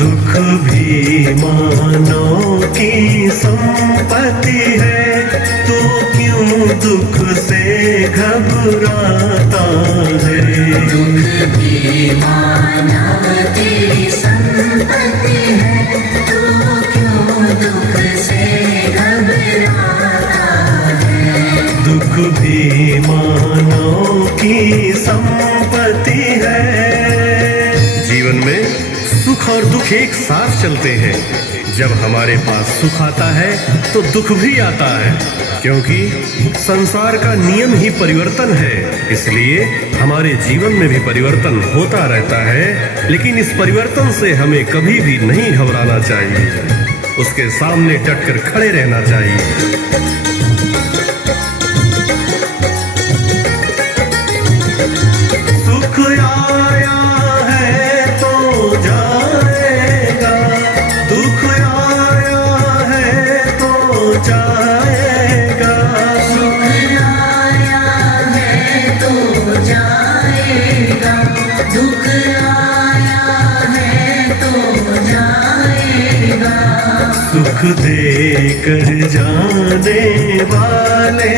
दुख भी मानव की संपत्ति है, तो क्यों दुख से घबराता है। दुख भी मानव की संपत्ति है, तो क्यों दुख से घबराता है। दुख भी मानव की संपत्ति है। जीवन में सुख और दुख एक साथ चलते हैं। जब हमारे पास सुख आता है तो दुख भी आता है, क्योंकि संसार का नियम ही परिवर्तन है। इसलिए हमारे जीवन में भी परिवर्तन होता रहता है, लेकिन इस परिवर्तन से हमें कभी भी नहीं घबराना चाहिए। उसके सामने डटकर खड़े रहना चाहिए। सुख आया है तो जाएगा, दुख आया है तो जाएगा। सुख आया है तो जाएगा, दुख आया है तो जाएगा। सुख देकर जाने वाले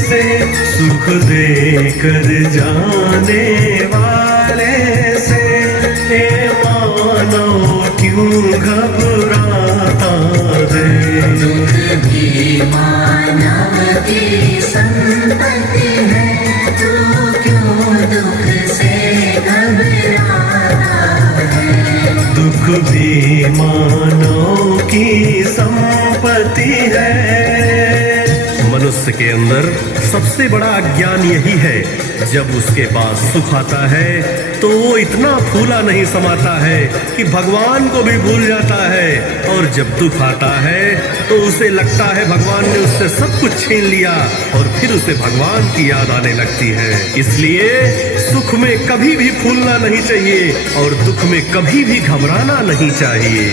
से, सुख देकर जाने वाले से, हे मानव क्यों घबराता है। दुख भी मानव की संपत्ति है, तो क्यों दुख से घबराता है। दुख भी मानव की संपत्ति है। मनुष्य के अंदर सबसे बड़ा अज्ञान यही है, जब उसके पास सुख आता है तो वो इतना फूला नहीं समाता है कि भगवान को भी भूल जाता है, और जब दुख आता है तो उसे लगता है भगवान ने उससे सब कुछ छीन लिया, और फिर उसे भगवान की याद आने लगती है। इसलिए सुख में कभी भी फूलना नहीं चाहिए और दुख में कभी भी घबराना नहीं चाहिए।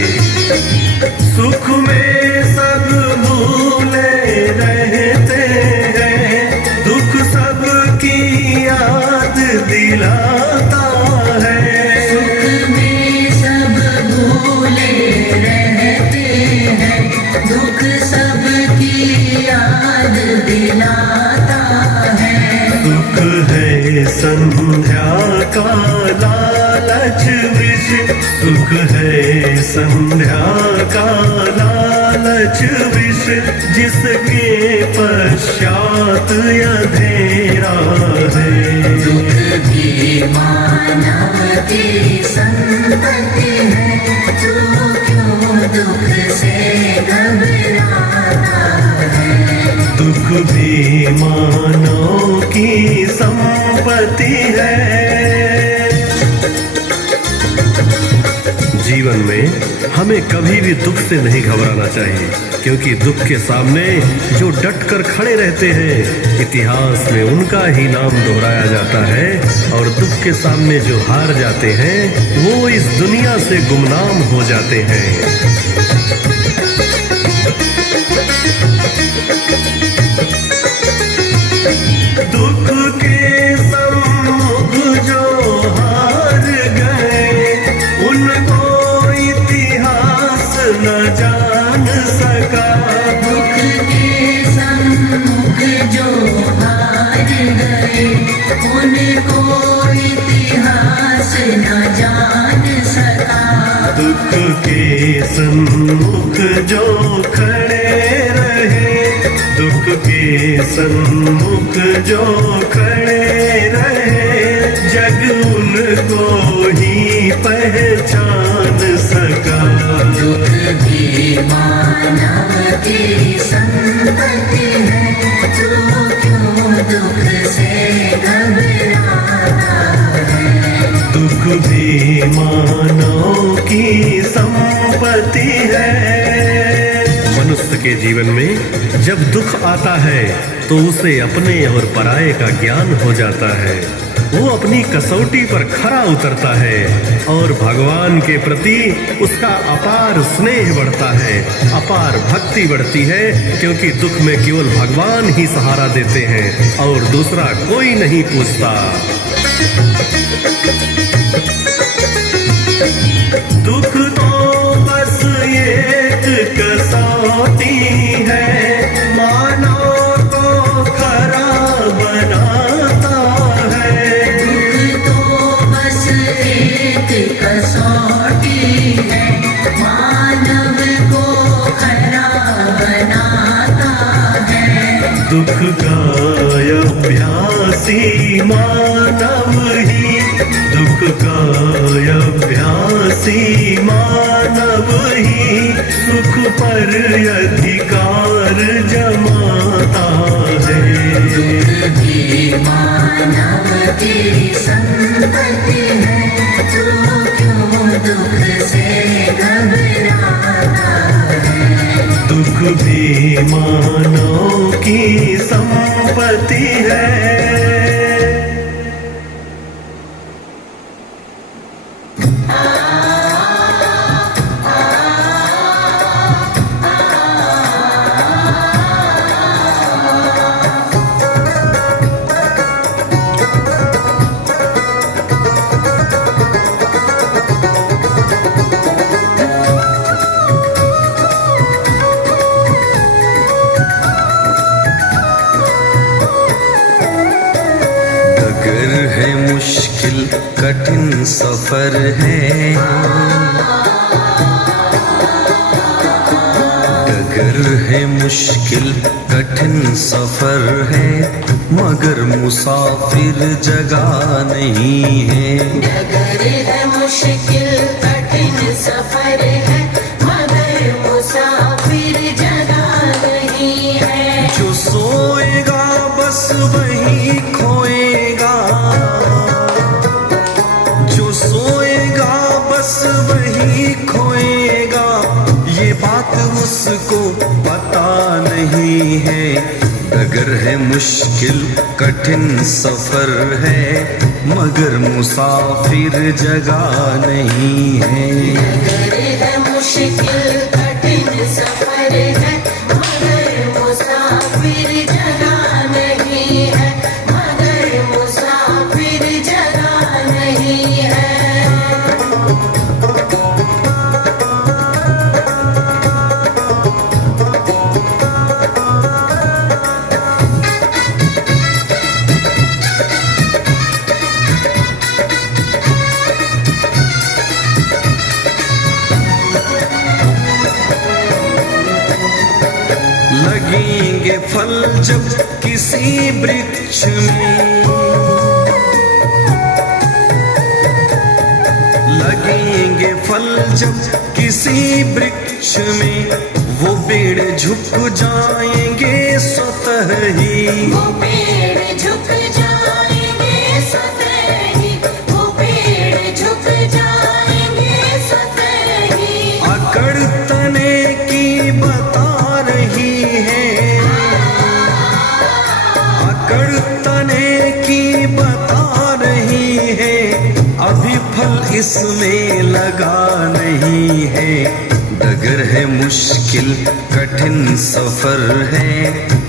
सुख में सब भूले रहते हैं, दुख सबकी याद दिलाता है। सुख में सब भूले रहते हैं, दुख सबकी याद दिलाता है। सुख है संध्या का लालच विष, सुख है संध्या का लालच विष, जिसके पश्चात अंधेरा है। दुख भी मानव की संपत्ति है, तो क्यों दुख से घबराता है। दुख भी मानव की संपत्ति है। जीवन में हमें कभी भी दुख से नहीं घबराना चाहिए, क्योंकि दुख के सामने जो डटकर खड़े रहते हैं, इतिहास में उनका ही नाम दोहराया जाता है, और दुख के सामने जो हार जाते हैं वो इस दुनिया से गुमनाम हो जाते हैं। दुख के सम्मुख जो हार गए, उनको इतिहास न जान सका। दुख के सम्मुख जो हार गए, उनको इतिहास न जान सका। दुख के सम्मुख जो खड़े रहे, दुख के सम्मुख जो खड़े रहे, जग उनको ही पहचान सका। दुख भी मानव की संपत्ति है, तो क्यों दुख से घबराता है। दुख भी मानव की संपत्ति है। मनुष्य के जीवन में जब दुख आता है तो उसे अपने और पराये का ज्ञान हो जाता है। वो अपनी कसौटी पर खरा उतरता है और भगवान के प्रति उसका अपार स्नेह बढ़ता है, अपार भक्ति बढ़ती है, क्योंकि दुख में केवल भगवान ही सहारा देते हैं और दूसरा कोई नहीं पूछता। दुख तो बस एक कसौटी है, मानव को खरा बनाता है। दुख तो बस एक कसौटी है, मानव को खरा बनाता है। दुख का अभ्यासी मानव ही, दुख का अभ्यासी मानव ही सुख पर अधिकार जमाता है। दुख भी मानव की संपत्ति है, तो क्यों दुख से घबराता है। दुख भी मानव की संपत्ति है। मुश्किल कठिन सफर है, डगर है मुश्किल कठिन सफर है, मगर मुसाफिर जगह नहीं है। डगर है मुश्किल कठिन सफर है, मगर मुसाफिर जगह नहीं है। जो सोएगा बस वही खोएगा, जो सोएगा बस वही खोएगा, ये बात उसको पता नहीं है। डगर है मुश्किल कठिन सफर है, मगर मुसाफिर जगह नहीं है। डगर है मुश्किल कठिन सफर है, मगर मुसाफिर जगह नहीं है, मगर मुसाफिर जगह नहीं है। लगेंगे फल जब किसी वृक्ष में, लगेंगे फल जब किसी वृक्ष में, वो पेड़ झुक जाएंगे स्वतः ही। वो पेड़ झुक जाएंगे स्वतः ही, वो पेड़ झुक जाएंगे स्वतः ही। अकड़ तने की बता रही है, अकड़ तने की बता रही है, अभी फल इसमें लगा नहीं है। डगर है मुश्किल कठिन सफर है,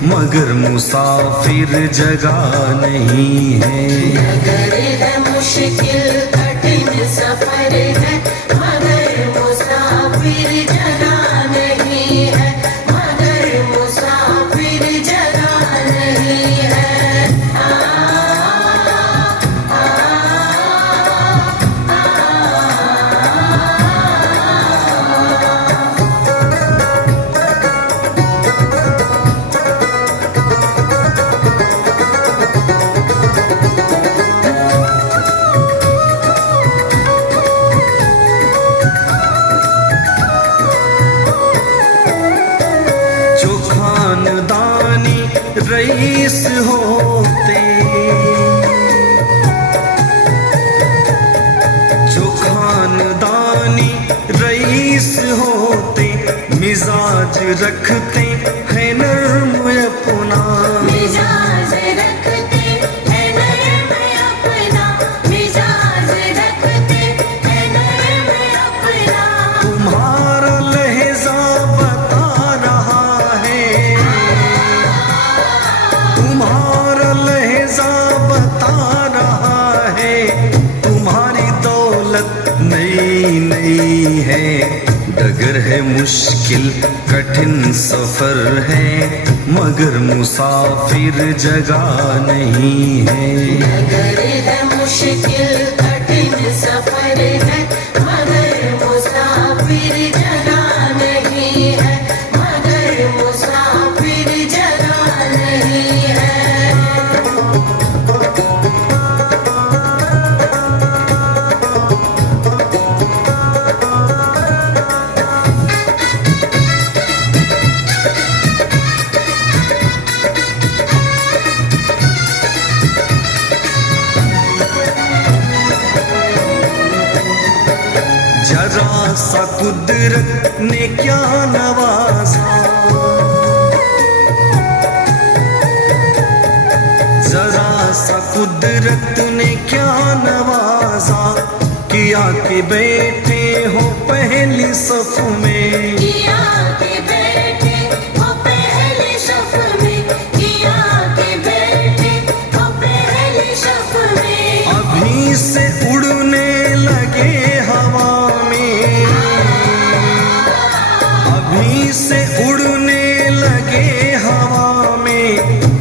मगर मुसाफिर जगह नहीं है। डगर है मुश्किल कठिन सफर है, मगर मुसाफिर जगह नहीं है, मगर मुसाफिर जगह नहीं है। रईस होते, जो खानदानी रईस होते, मिजाज रखते हैं नर्म अपना, मिजाज रखते हैं नर्म अपना। मुश्किल कठिन सफर है, मगर मुसाफिर जगह नहीं है। नगर है मुश्किल कठिन सफर है, मगर मुसाफिर जगह नहीं है, मगर मुसाफिर जगह नहीं है। जरा सा कुदरत ने क्या नवाजा, जरा सा कुदरत ने क्या नवाजा, किया के बैठे हो पहली सफ में, किया के बैठे हो पहली सफ में, किया के बैठे हो पहली सफ में। अभी से उड़ने लगे हवा में, अभी से उड़ने लगे हवा में,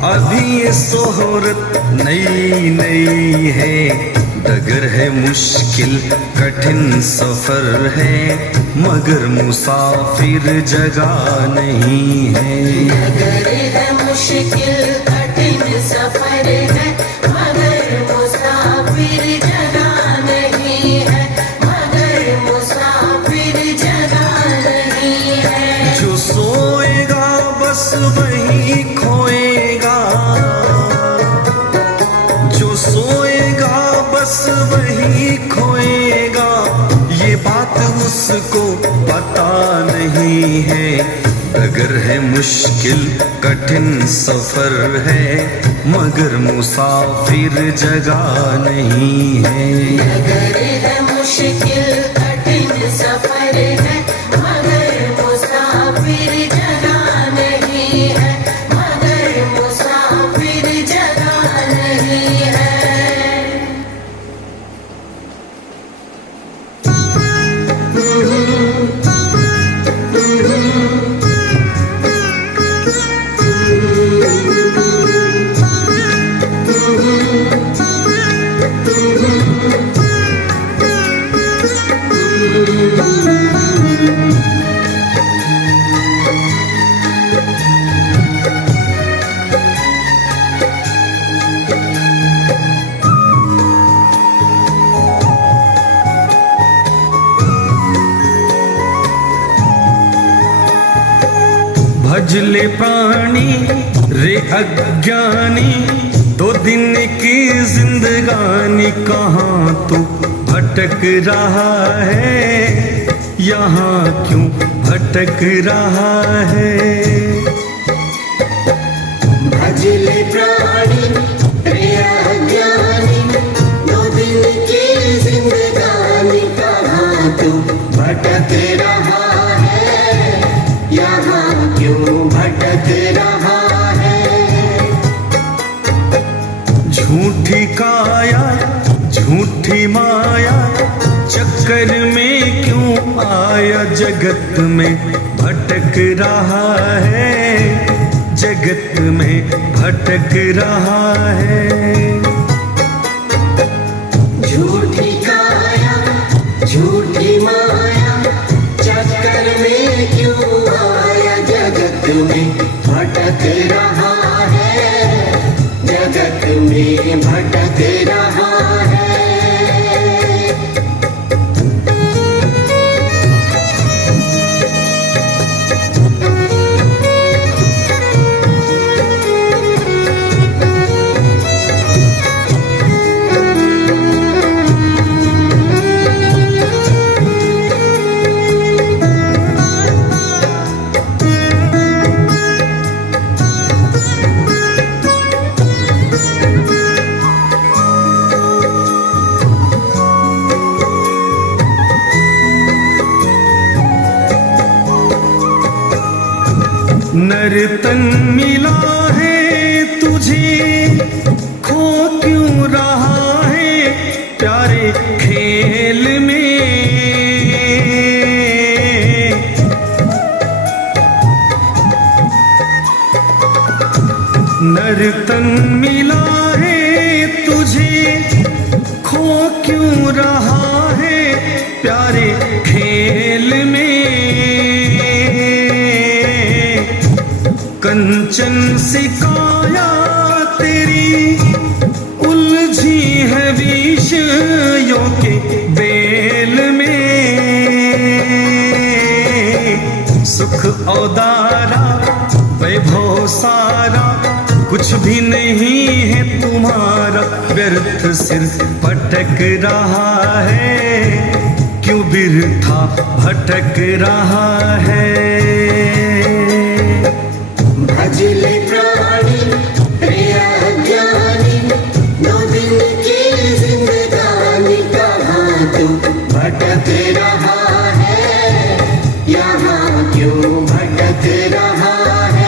अभी ये सोहरत नई नई है। डगर है मुश्किल कठिन सफर है, मगर मुसाफिर जगह नहीं है। नगर है मुश्किल कठिन सफर है, मगर मुसाफिर जगह नहीं है, मगर मुसाफिर जगह नहीं है। जो सोएगा बस वही खोएगा, जो सोएगा बस वही खोएगा, ये बात उसको पता नहीं है। डगर है मुश्किल कठिन सफर है, मगर मुसाफिर जगह नहीं है। नगर है मुश्किल कठिन सफर है, मगर मुसाफिर जगह नहीं है, मगर मुसाफिर जगह नहीं है। भजले प्राणी रे अज्ञानी, 2 दिन की जिंदगानी, कहाँ तू भटक रहा है, यहाँ क्यों भटक रहा है। भजले प्राणी रे अज्ञानी, 2 दिन की जिंदगानी, कहाँ तू भटक रहा है, यहाँ क्यों भटक रहा है। झूठी काया झूठी माया, चक्कर में क्यों आया, जगत में भटक रहा है, जगत में भटक रहा है। झूठी काया झूठी माया, चक्कर में क्यों आया, जगत में भटक रहा है, जगत में भटक रहा है। नर्तन मिला है तुझे, खो क्यों रहा है प्यारे खेल में, नर्तन मिला है तुझे, खो क्यों रहा है प्यारे खेल में। कंचन सी काया तेरी उलझी है विषयों के बेल में। सुख औदारा वैभव सारा कुछ भी नहीं है तुम्हारा, व्यर्थ सिर पटक रहा है, क्यों बिरथा भटक रहा है। भज ले प्राणी प्रिय ज्ञानी, 2 दिन की जिंदगानी कहाँ तू भटक रहा है, यहाँ क्यों भटक रहा है।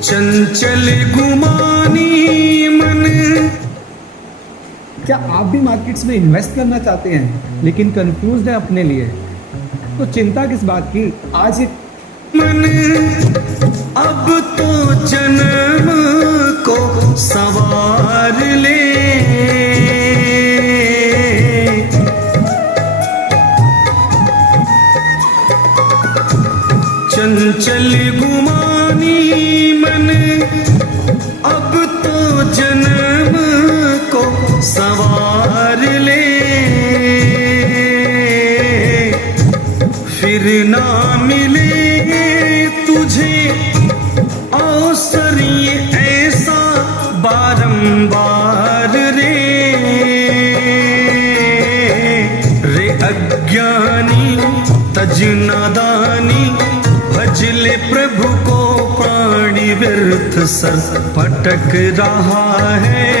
चंचल गुमानी मन। क्या आप भी मार्केट्स में इन्वेस्ट करना चाहते हैं लेकिन कंफ्यूज हैं अपने लिए? तो चिंता किस बात की, आज एक मन अब तो जन्म को सवार ले। चंचल गुमानी मन अब तो जन्म को सवार ले। फिर ना मिले तुझे अवसर ये ऐसा बारंबार रे। रे अज्ञानी तज नादानी, भज ले प्रभु को प्राणी, व्यर्थ सर पटक रहा है,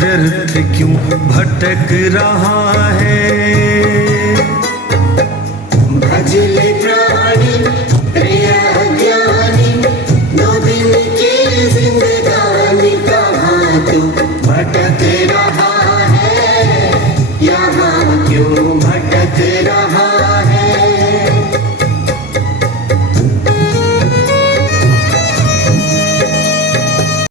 व्यर्थ क्यों भटक रहा है। भज ले प्राणी प्रिय ज्ञानी, 2 दिन की जिंदगानी कहाँ तू भटक